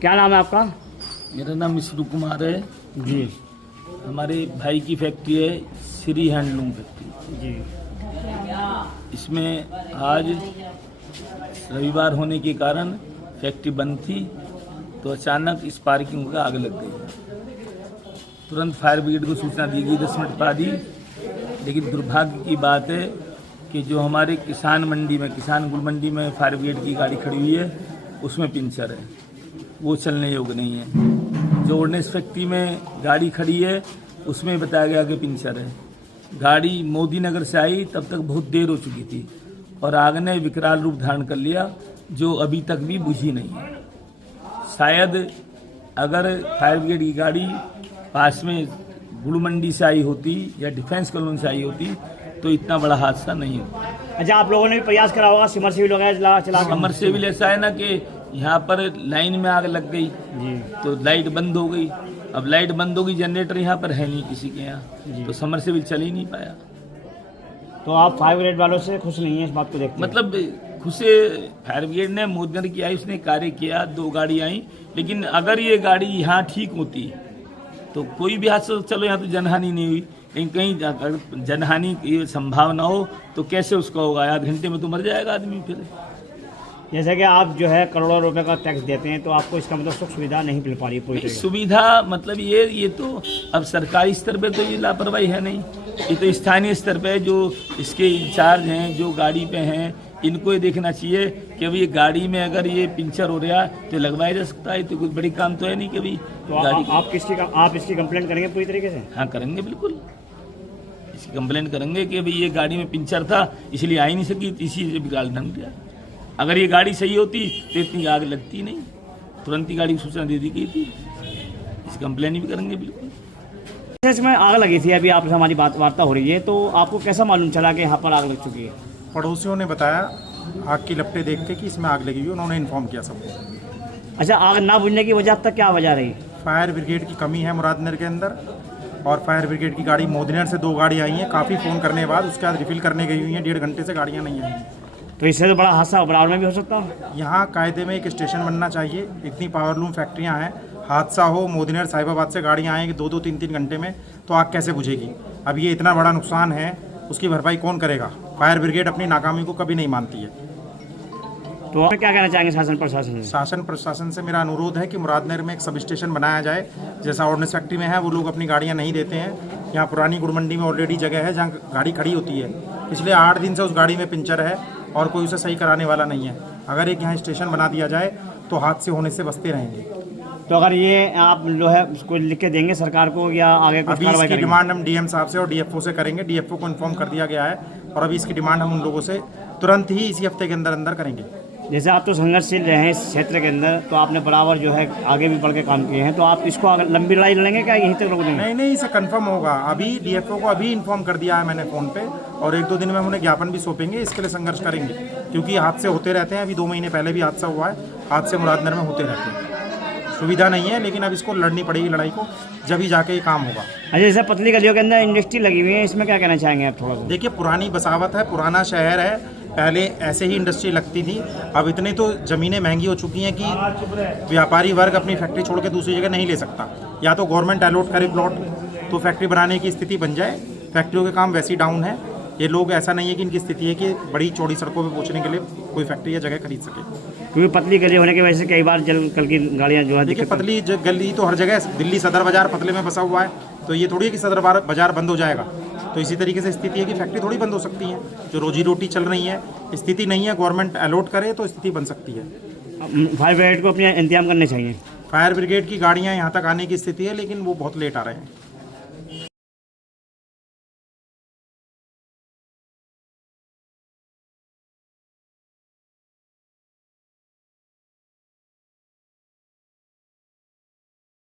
क्या नाम है आपका? मेरा नाम विष्णु कुमार है जी हमारे भाई की फैक्ट्री है श्री हैंडलूम फैक्ट्री जी। इसमें आज रविवार होने के कारण फैक्ट्री बंद थी तो अचानक इस पार्किंग में आग लग गई। तुरंत फायर ब्रिगेड को सूचना दी गई 10 मिनट बाद ही, लेकिन दुर्भाग्य की बात है कि जो हमारे किसान गुल मंडी में फायर ब्रिगेड की गाड़ी खड़ी हुई है उसमें पंचर है, वो चलने योग्य नहीं है। जो ऑर्डिनेंस फैक्ट्री में गाड़ी खड़ी है उसमें बताया गया कि पंचर है। गाड़ी मोदी नगर से आई तब तक बहुत देर हो चुकी थी और आग ने विकराल रूप धारण कर लिया जो अभी तक भी बुझी नहीं है। शायद अगर फायर ब्रिगेड की गाड़ी पास में गुड़ मंडी से आई होती या डिफेंस कॉलोनी से आई होती तो इतना बड़ा हादसा नहीं होता। अच्छा, आप लोगों ने भी प्रयास करा होगा समरसेबिल वगैरह चला? समरसेबिल ऐसा है ना कि यहाँ पर लाइन में आग लग गई जी तो लाइट बंद हो गई। अब लाइट बंद होगी, जनरेटर यहाँ पर है नहीं किसी के यहाँ, तो समरसेबिल चल ही नहीं पाया। तो आप फायर ब्रिगेड वालों से खुश नहीं है इस बात को देखते? मतलब खुश फायर ब्रिगेड ने मोदी नगर की आई, उसने कार्य किया, 2 गाड़ी आई, लेकिन अगर ये गाड़ी यहाँ ठीक होती तो कोई भी हादसा, चलो यहाँ तो जनहानि नहीं हुई, लेकिन कहीं अगर जनहानि की संभावना हो तो कैसे उसका होगा? आधे घंटे में तो मर जाएगा आदमी। फिर जैसे कि आप जो है करोड़ों रुपए का टैक्स देते हैं तो आपको इसका मतलब सुख सुविधा नहीं मिल पा रही पूरी तरीके से? सुविधा मतलब ये तो अब सरकारी स्तर पे तो ये लापरवाही है नहीं, ये तो स्थानीय स्तर पे जो इसके इंचार्ज हैं, जो गाड़ी पे हैं, इनको ये देखना चाहिए कि भाई गाड़ी में अगर ये पंचर हो रहा है तो लगवाया जा सकता है। तो कोई बड़ी काम तो है नहीं कि भाई तो गाड़ी आप इसकी कंप्लेंट करेंगे पूरी तरीके से? हाँ करेंगे, बिल्कुल इसकी कंप्लेंट करेंगे कि भाई ये गाड़ी में पंचर था इसलिए आ ही नहीं सकी, इसी से बिगाड़ ढंग गया। अगर ये गाड़ी सही होती तो इतनी आग लगती नहीं, तुरंत ही गाड़ी की सूचना दे दी गई थी। इसकी कंप्लेंट भी करेंगे बिल्कुल। इसमें आग लगी थी, अभी आपसे हमारी वार्ता हो रही है, तो आपको कैसा मालूम चला कि यहाँ पर आग लग चुकी है? पड़ोसियों ने बताया आग की लपटें देख के कि इसमें आग लगी हुई, उन्होंने इन्फॉर्म किया सबको। अच्छा, आग ना बुझने की वजह तक क्या वजह रही? फायर ब्रिगेड की कमी है मुरादनगर के अंदर, और फायर ब्रिगेड की गाड़ी मोदीनगर से 2 गाड़ी आई हैं, काफ़ी फ़ोन करने के बाद उसके बाद रिफिल करने गई हुई हैं, 1.5 घंटे से गाड़ियाँ नहीं आई हैं। तो इससे तो बड़ा हादसा बराबर में भी हो सकता है। यहाँ कायदे में एक स्टेशन बनना चाहिए, इतनी पावरलूम फैक्ट्रियाँ हैं, हादसा हो मोदीनगर साहिबाबाद से गाड़ियाँ आएंगी 2-2, 3-3 घंटे में, तो आग कैसे बुझेगी? अब ये इतना बड़ा नुकसान है, उसकी भरपाई कौन करेगा? फायर ब्रिगेड अपनी नाकामी को कभी नहीं मानती है। तो आप क्या कहना चाहेंगे शासन प्रशासन से? शासन प्रशासन से मेरा अनुरोध है कि मुरादनगर में एक सब स्टेशन बनाया जाए, जैसा ऑर्डिनेंस फैक्ट्री में है। वो लोग अपनी गाड़ियाँ नहीं देते हैं। यहाँ पुरानी गुड़ मंडी में ऑलरेडी जगह है जहाँ गाड़ी खड़ी होती है, पिछले 8 दिन से उस गाड़ी में पंचर है और कोई उसे सही कराने वाला नहीं है। अगर एक यहाँ स्टेशन बना दिया जाए तो हादसे होने से बचते रहेंगे। तो अगर ये आप जो है उसको लिख के देंगे सरकार को या आगे कुछ अभी कार्रवाई इसकी करेंगे? डिमांड हम डीएम साहब से और डीएफओ से करेंगे। डीएफओ को इन्फॉर्म कर दिया गया है और अभी इसकी डिमांड हम उन लोगों से तुरंत ही इसी हफ्ते के अंदर अंदर करेंगे। जैसे आप तो संघर्षशील रहे हैं इस क्षेत्र के अंदर, तो आपने बराबर जो है आगे भी बढ़ के काम किए हैं, तो आप इसको अगर लंबी लड़ाई लड़ेंगे क्या यहीं तक रोक देंगे? नहीं, इसे कंफर्म होगा। अभी डीएफओ को अभी इन्फॉर्म कर दिया है मैंने फ़ोन पे, और 1-2 दिन में हम उन्हें ज्ञापन भी सौंपेंगे। इसके लिए संघर्ष करेंगे क्योंकि हादसे होते रहते हैं। अभी 2 महीने पहले भी हादसा हुआ है, हादसे मुरादनगर में होते रहते हैं। सुविधा नहीं है, लेकिन अब इसको लड़नी पड़ेगी लड़ाई को, जब ही जाके ये काम होगा। अच्छा, जैसे पतली गलियों के अंदर इंडस्ट्री लगी हुई है, इसमें क्या कहना चाहेंगे आप थोड़ा सा? देखिए, पुरानी बसावत है, पुराना शहर है, पहले ऐसे ही इंडस्ट्री लगती थी। अब इतनी तो ज़मीनें महंगी हो चुकी हैं कि व्यापारी वर्ग अपनी फैक्ट्री छोड़ के दूसरी जगह नहीं ले सकता। या तो गवर्नमेंट अलॉट करे प्लॉट तो फैक्ट्री बनाने की स्थिति बन जाए। फैक्ट्रियों के काम वैसे ही डाउन है। ये लोग, ऐसा नहीं है कि इनकी स्थिति है कि बड़ी चौड़ी सड़कों पे पहुंचने के लिए कोई फैक्ट्री या जगह खरीद सके, क्योंकि पतली गली होने की वजह से कई बार कल की गाड़ियाँ जो है देखिए पतली गली तो हर जगह, दिल्ली सदर बाजार पतले में बसा हुआ है, तो ये थोड़ी है कि सदर बाजार बंद हो जाएगा। तो इसी तरीके से स्थिति है कि फैक्ट्री थोड़ी बंद हो सकती है। जो रोजी रोटी चल रही है, स्थिति नहीं है, गवर्नमेंट अलॉट करे तो स्थिति बन सकती है। फायर ब्रिगेड को अपने इंतजाम करने चाहिए। फायर ब्रिगेड की गाड़ियाँ यहाँ तक आने की स्थिति है, लेकिन वो बहुत लेट आ रहे हैं।